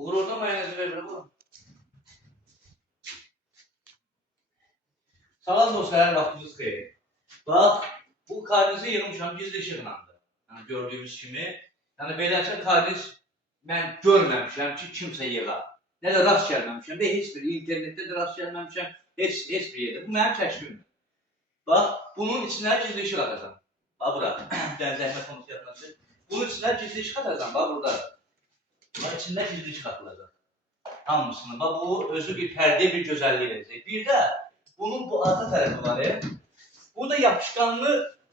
Uğur orada mayonezi verir bu. Salam dostlar, hər vaxtınız xeyir. Bax, bu karnizi yığmışam gizli işıqlandı. Yəni gördüyünüz kimi. Yəni beləçə karniz mən görməmişəm ki, kimsə yığa. Nə də rast gəlməmişəm də, heç bir internetdə də rast gəlməmişəm, heç bir yerdə. Bu mənim kəşfimdir. Bax, bunun içinə gizli işıq atacam. Bax, bura, zəhmət onu yatması. Bunun içinə gizli işıq atacam, bax, burada. Bunun içində gizli işıq atılacaq. Hamısını, bax, bu özü bir pərdiyə bir gözəllik edəcək. Bir də, bunun bu arka tərəfi var. Burada yapışkanlı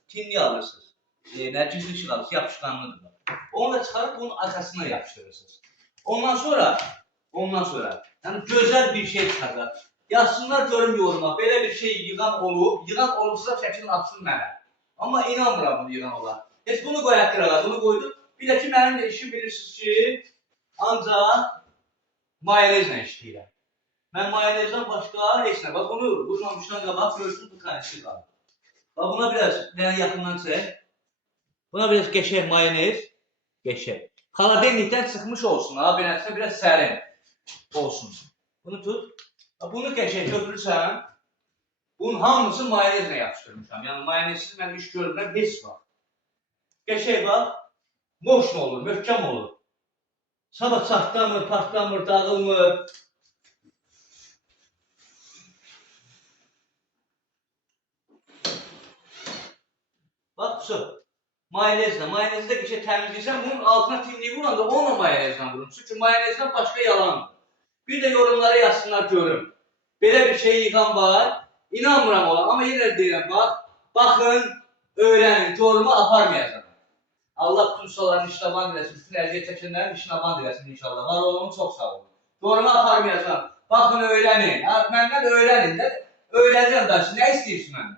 tinli alırsınız. Gizli işıq alırsınız, yapışkanlıdır. Onu da çıxarıb bunun arkasına yapışdırırsınız. Ondan sonra, yəni gözəl bir şey çıxacaq. Yazsınlar görüm yoruma, belə bir şey yığan olubsa şəklini atsın mənə. Amma inanmıram bunu yığan olar. Heç bunu qoyaq qırağa, bunu qoyduk. Bir də ki, mənim də işim bilirsiniz ki, ancaq mayonezlə işləyirəm. Mən mayonezdən başqa heç nə. Bax, bunu vurmamışdan qabaq görsün bu karnesi qalır. Bax, buna biraz yaxından çək. Buna biraz qəşəng mayonez, qəşəng. Xaladelnikdən çıxmış olsun, beləsə biraz sərin olsun. Bunu tut. Bunu qəşəng götürürsən, bunun hamısı mayonezlə yapışdırmışam. Yəni mayonezsiz mən iş görürəm, heç var. Qəşəng bax, moşn olur, möhkəm olur. Sabah çatlamır, partlamır, dağılmır. Bax, mayonezlə qəşəng təmizləyirsən, bunun altına tinliyi vuranda onunla mayonezlə vurun. Çünki mayonezdən başqa yalandır. Bir də yorumlara yazsınlar görüm. Belə bir şey yığan var, inanmıram ola. Amma yenə deyirəm, bax, baxın, öyrənin, yorumu aparmayacaq. Allah bütün ustaların işlavan diləsin, bütün əziyyət çəkənlərin işlavan diləsin inşallah. Var olun, çox sağ olun. Yorumu aparmayacaq. Baxın, öyrənin. Məndən öyrənin də, öyrənəcəm da, nə istəyirsin məndən?